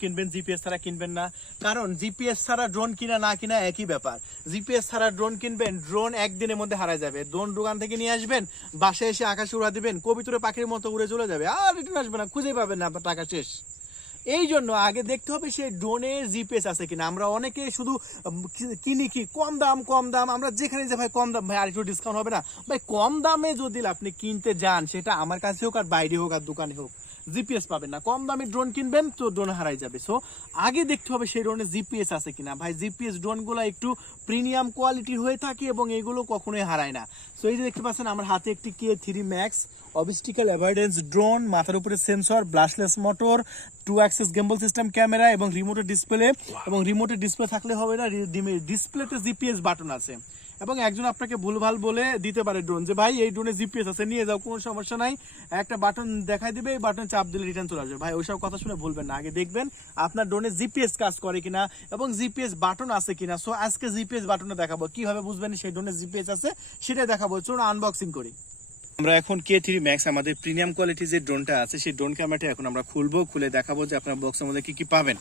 কিনবেন জিপিএস ছাড়া কিনবেন না। কারণ জিপিএস ছাড়া ড্রোন কিনা, না কিনা একই ব্যাপার। জিপিএস ছাড়া ড্রোন কিনবেন ড্রোন একদিনের মধ্যে হারায় যাবে। ড্রোন দোকান থেকে নিয়ে আসবেন, বাসায় এসে আকাশে উড়া দিবেন কবিতরে পাখির মতো উড়ে চলে যাবে। আর রিটার্ন আসবে না, খুঁজে পাবেন না টাকা শেষ। এই জন্য আগে দেখতে হবে সেই ড্রোনের জিপিএস আছে কিনা। আমরা অনেকে শুধু কিনি কি কম দাম কম দাম। আমরা যেখানে যে, ভাই, কম দাম। ভাই, আর একটু ডিসকাউন্ট হবে না। ভাই, কম দামে যদি আপনি কিনতে যান, সেটা আমার কাছে হোক আর বাইরে হোক আর দোকানে হোক জিপিএস পাবেন না। কম দামে ড্রোন কিনবেন তো ড্রোন হারাই যাবে। সো আগে দেখতে হবে সেই ড্রোনে জিপিএস আছে কিনা। ভাই জিপিএস ড্রোনগুলো একটু প্রিমিয়াম কোয়ালিটির হয়ে থাকে এবং এগুলো কখনোই হারায় না। সো এই যে দেখতে পাচ্ছেন আমার হাতে একটি K three max obstacle avoidance drone মাথার উপরে sensor brushless motor two axis gimbal system camera এবং রিমোটের ডিসপ্লে এবং রিমোটের ডিসপ্লে থাকলে হবে না ডিসপ্লেতে জিপিএস বাটন আছে। এবং একজন আপনাকে ভুলভাল বলে দিতে পারে ড্রোন যে, ভাই, এই ড্রোনে জিপিএস আছে, নিয়ে যাও, কোনো সমস্যা নাই। একটা বাটন দেখাই দিবে, এই বাটন চাপ দিলে রিটার্ন চলে আসবে। ভাই, ওইসব কথা শুনে ভুলবেন না। আগে দেখবেন আপনার ড্রোনে জিপিএস কাজ করে কিনা এবং জিপিএস বাটন আছে কিনা। সো আজকে জিপিএস বাটনে দেখাবো। কীভাবে বুঝবেন সেই ড্রোনে জিপিএস আছে, সেটাই দেখাবো। চলুন আনবক্সিং করি। আমরা এখন কে থ্রি ম্যাক্স আমাদের প্রিমিয়াম কোয়ালিটির যে ড্রোনটা আছে, সেই ড্রোন ক্যামেরাটা এখন আমরা খুলবো, খুলে দেখাবো যে আপনার বক্সের মধ্যে কি কি পাবেন।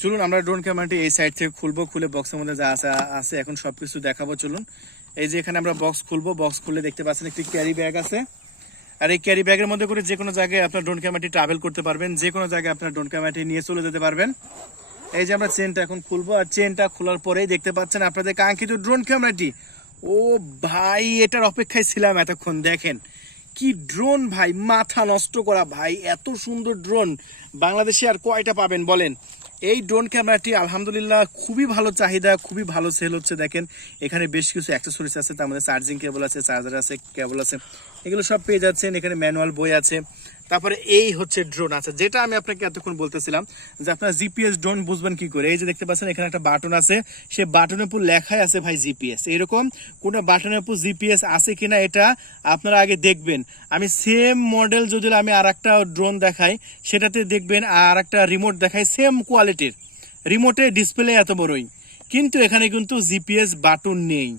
চলুন, আমরা ড্রোন ক্যামেরাটি এই সাইড থেকে খুলবো, খুলে বক্সের মধ্যে যা আছে আছে, এখন সব কিছু দেখাবো, চলুন। এই যে এখানে আমরা বক্স খুলবো বক্স খুলে দেখতে পাচ্ছেন একটি ক্যারি ব্যাগ আছে। আর এই ক্যারি ব্যাগের মধ্যে করে যে কোনো জায়গায় আপনার ড্রোন ক্যামেরাটি ট্রাভেল করতে পারবেন, যে কোনো জায়গায় আপনার ড্রোন ক্যামেরাটি নিয়ে চলে যেতে পারবেন। এই যে আমরা চেনটা এখন খুলবো, আর চেনটা খোলার পরেই দেখতে পাচ্ছেন আপনাদের কাঙ্ক্ষিত ড্রোন ক্যামেরাটি ও ভাই, এটার অপেক্ষায় ছিলাম এতক্ষণ, দেখেন। কি ড্রোন ভাই, মাথা নষ্ট করা ভাই, এত সুন্দর ড্রোন বাংলাদেশে আর কয়টা পাবেন বলেন? এই ড্রোন ক্যামেরাটি আলহামদুলিল্লাহ খুবই ভালো চাহিদা, খুবই ভালো সেল হচ্ছে। দেখেন, এখানে বেশ কিছু অ্যাক্সেসরিজ আছে। তার মধ্যে চার্জিং কেবল আছে চার্জার আছে কেবল আছে। এগুলো সব পেয়ে যাচ্ছেন, এখানে ম্যানুয়াল বই আছে। তারপরে এই হচ্ছে ড্রোন আছে, যেটা আমি আপনাকে এতক্ষণ বলতেছিলাম যে আপনার জিপিএস ড্রোন বুঝবেন কি করে। এই যে দেখতে পাচ্ছেন, এখানে একটা বাটন আছে, সে বাটনের উপর লেখাই আছে ভাই জিপিএস এরকম কোনো বাটনের উপর জিপিএস আছে কিনা এটা আপনারা আগে দেখবেন। আমি সেম মডেল যদি আমি আর একটা ড্রোন দেখাই, সেটাতে দেখবেন আর একটা রিমোট দেখাই সেম কোয়ালিটির রিমোটে ডিসপ্লে এত বড়ই। কিন্তু এখানে কিন্তু জিপিএস বাটন নেই।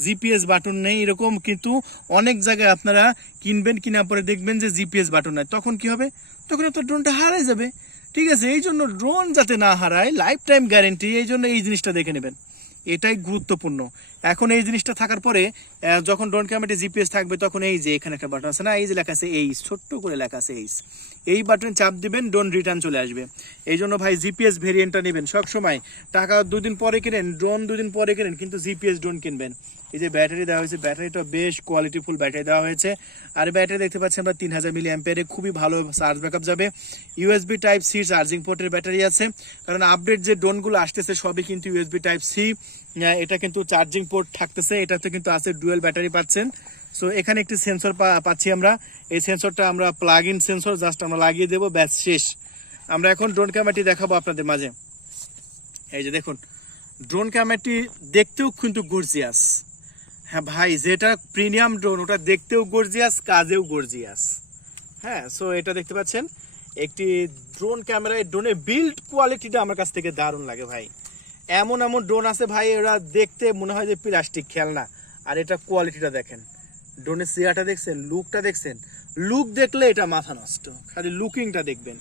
জিপিএস বাটন নেই এরকম, কিন্তু অনেক জায়গায় আপনারা কিনবেন, কিনা পরে দেখবেন যে জিপিএস বাটন নাই। তখন কি হবে? তখন আপনার ড্রোনটা হারাই যাবে। ঠিক আছে, এই জন্য ড্রোন যাতে না হারায় লাইফ টাইম গ্যারেন্টি এই জন্য এই জিনিসটা দেখে নেবেন। এটাই গুরুত্বপূর্ণ। এখন এই জিনিসটা থাকার পরে যখন ড্রোন ক্যামেরাতে জিপিএস থাকবে, তখন এই যে এখানে একটা বাটন আছে না, এই যে লেখা আছে এইস ছোট্ট করে লেখা আছে এইস এই বাটন চাপ দিবেন ড্রোন রিটার্ন চলে আসবে। এই জন্য ভাই জিপিএস ভেরিয়েন্টটা নেবেন সবসময়। টাকা দুদিন পরে কিনেন ড্রোন দুদিন পরে কিনেন, কিন্তু জিপিএস ড্রোন কিনবেন। এই যে ব্যাটারি দেওয়া হয়েছে, ব্যাটারিটা বেশ কোয়ালিটিফুল ব্যাটারি দেওয়া হয়েছে। আর ব্যাটারি দেখতে পাচ্ছি আমরা তিন হাজার মিলি অ্যাম্পিয়ারে খুবই ভালো চার্জ ব্যাকআপ যাবে। ইউএসবি টাইপ সি চার্জিং পোর্টের ব্যাটারি আছে। কারণ আপডেট যে ড্রোনগুলো আসতেছে, সবই কিন্তু ইউএসবি টাইপ সি এটা কিন্তু চার্জিং পোর্ট থাকতেছে, এটাতে কিন্তু আছে ডুয়েল ব্যাটারি পাচ্ছেন। সো এখানে একটি সেন্সর পাচ্ছি আমরা। এই সেন্সরটা আমরা প্লাগ ইন সেন্সর জাস্ট আমরা লাগিয়ে দেবো, ব্যাস, শেষ। আমরা এখন ড্রোন ক্যামেরাটি দেখাবো আপনাদের মাঝে। এই যে দেখুন ড্রোন ক্যামেরাটি দেখতেও কিন্তু গর্জিয়াস হ্যাঁ ভাই, যেটা প্রিমিয়াম ড্রোন ওটা দেখতেও গর্জিয়াস কাজেও গর্জিয়াস হ্যাঁ সো এটা দেখতে পাচ্ছেন, একটি ড্রোন ক্যামেরায় ড্রোনের বিল্ড কোয়ালিটিটা আমার কাছ থেকে দারুণ লাগে ভাই। এমন এমন ড্রোন আছে ভাই ওরা দেখতে মনে হয় যে প্লাস্টিক খেলনা। আর এটা কোয়ালিটিটা দেখেন। ড্রোনের চেয়ারটা দেখছেন লুকটা দেখছেন। লুক দেখলে এটা মাথা নষ্ট। খালি লুকিংটা দেখবেন।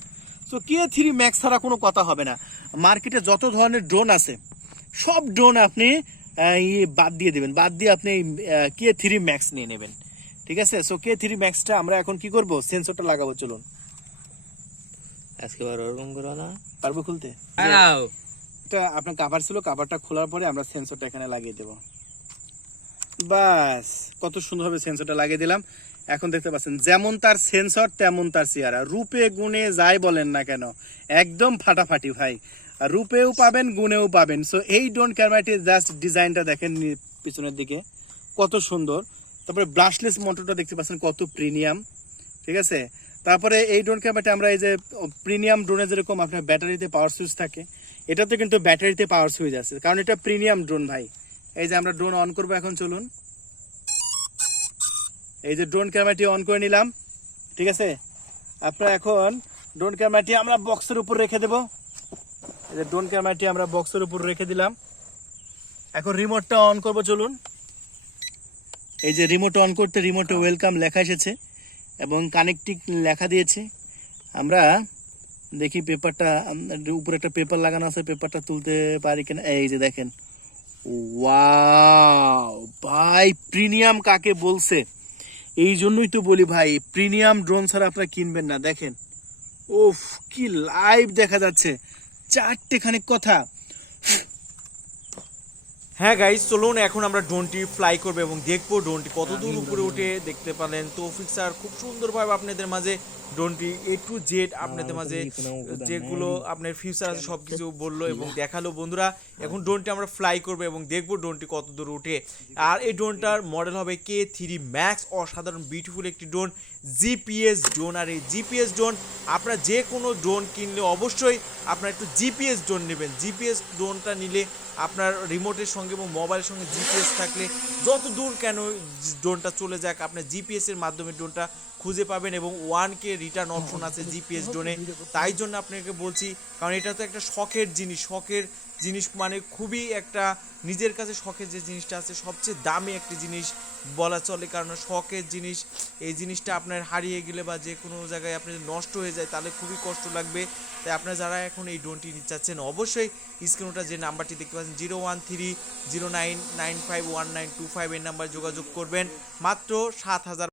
তো কে থ্রি ম্যাক্স ছাড়া কোনো কথা হবে না। মার্কেটে যত ধরনের ড্রোন আছে সব ড্রোন আপনি আহ, ইয়ে বাদ দিয়ে দেবেন। বাদ দিয়ে আপনি কে থ্রি ম্যাক্স নিয়ে নেবেন। ঠিক আছে? সো কে থ্রি ম্যাক্সটা আমরা এখন কি করব? সেন্সরটা লাগাবো চলুন। আজকে বার ওরকম করো না। পারব খুলতে? এটা আপনার কাভার ছিল কাভারটা খোলার পরে আমরা সেন্সরটা এখানে লাগিয়ে দেব। বাস কত সুন্দরভাবে সেন্সরটা লাগিয়ে দিলাম। এখন দেখতে পাচ্ছেন, যেমন তার সেন্সর তেমন তার চেহারা। রূপে, গুণে যাই বলেন না কেন, একদম ফাটাফাটি ভাই। রূপেও পাবেন, গুণেও পাবেন। সো এই ড্রোন ক্যামেরাটির জাস্ট ডিজাইনটা দেখেন পিছনের দিকে। কত সুন্দর। তারপরে ব্রাশলেস মোটরটা দেখতে পাচ্ছেন, কত প্রিমিয়াম ঠিক আছে? তারপরে এই ড্রোন ক্যামেরাটা আমরা এই যে প্রিমিয়াম ড্রোনে যেরকম আপনার ব্যাটারিতে পাওয়ার সুইচ থাকে এটাতে কিন্তু ব্যাটারিতে পাওয়ার সুইচ আছে। কারণ এটা প্রিমিয়াম ড্রোন ভাই। এই যে আমরা ড্রোন অন করব এখন, চলুন। এই যে ড্রোন ক্যামেরাটি অন করে নিলাম, ঠিক আছে? আপনার এখন ড্রোন ক্যামেরাটি আমরা বক্সের উপর রেখে দেব। এই যে ড্রোন ক্যামেরাটি আমরা বক্সের উপর রেখে দিলাম। এখন রিমোটটা অন করব, চলুন। এই যে রিমোট অন করতে রিমোটে ওয়েলকাম লেখা এসেছে এবং কানেক্টিং লেখা দিয়েছে। আমরা দেখি পেপারটা উপরে একটা পেপার লাগানো আছে, পেপারটা তুলতে পারি কিনা? এই যে দেখেন। ভাই, প্রিমিয়াম কাকে বলছে? এই জন্যই তো বলি ভাই, প্রিমিয়াম ড্রোন ছাড়া আপনারা কিনবেন না, দেখেন। ওফ কি লাইভ দেখা যাচ্ছে। চারটে খানিক কথা। হ্যাঁ গাইজ চলুন এখন আমরা ড্রোনটি ফ্লাই করব এবং দেখব ড্রোনটি কত দূর উপরে উঠে, দেখতে পারলেন তৌফিক স্যার, খুব সুন্দরভাবে আপনাদের মাঝে ড্রোনটি এ টু জেড আপনাদের মাঝে যেগুলো আপনার ফিউচার আছে সব কিছু বলল এবং দেখাল। বন্ধুরা, এখন ড্রোনটি আমরা ফ্লাই করব এবং দেখব ড্রোনটি কত দূর উঠে। আর এই ড্রোনটার মডেল হবে কে থ্রি ম্যাক্স অসাধারণ বিউটিফুল একটি ড্রোন জিপিএস ড্রোন আর এই জিপিএস ড্রোন আপনারা যে কোনো ড্রোন কিনলে অবশ্যই আপনারা একটু জিপিএস ড্রোন নেবেন। জিপিএস ড্রোনটা নিলে আপনার রিমোটের সঙ্গে এবং মোবাইলের সঙ্গে জিপিএস থাকলে যত দূর কেন ড্রোনটা চলে যাক আপনার জিপিএসের মাধ্যমে ড্রোনটা খুঁজে পাবেন এবং ওয়ান কে রিটার্ন অপশন আছে জিপিএস ড্রোনে তাই জন্য আপনাকে বলছি, কারণ এটা তো একটা শখের জিনিস। শখের জিনিস মানে খুবই একটা নিজের কাছে শখের যে জিনিসটা আছে, সবচেয়ে দামি একটি জিনিস বলা চলে। কারণ শখের জিনিস, এই জিনিসটা আপনার হারিয়ে গেলে বা যে কোনো জায়গায় আপনার নষ্ট হয়ে যায়, তাহলে খুবই কষ্ট লাগবে। তাই আপনারা যারা এখন এই ড্রোনটি নিতে চাচ্ছেন, অবশ্যই স্ক্রিনটা যে নাম্বারটি দেখতে পাচ্ছেন zero one three zero nine nine five one nine two five এই নাম্বার যোগাযোগ করবেন। মাত্র সাত হাজার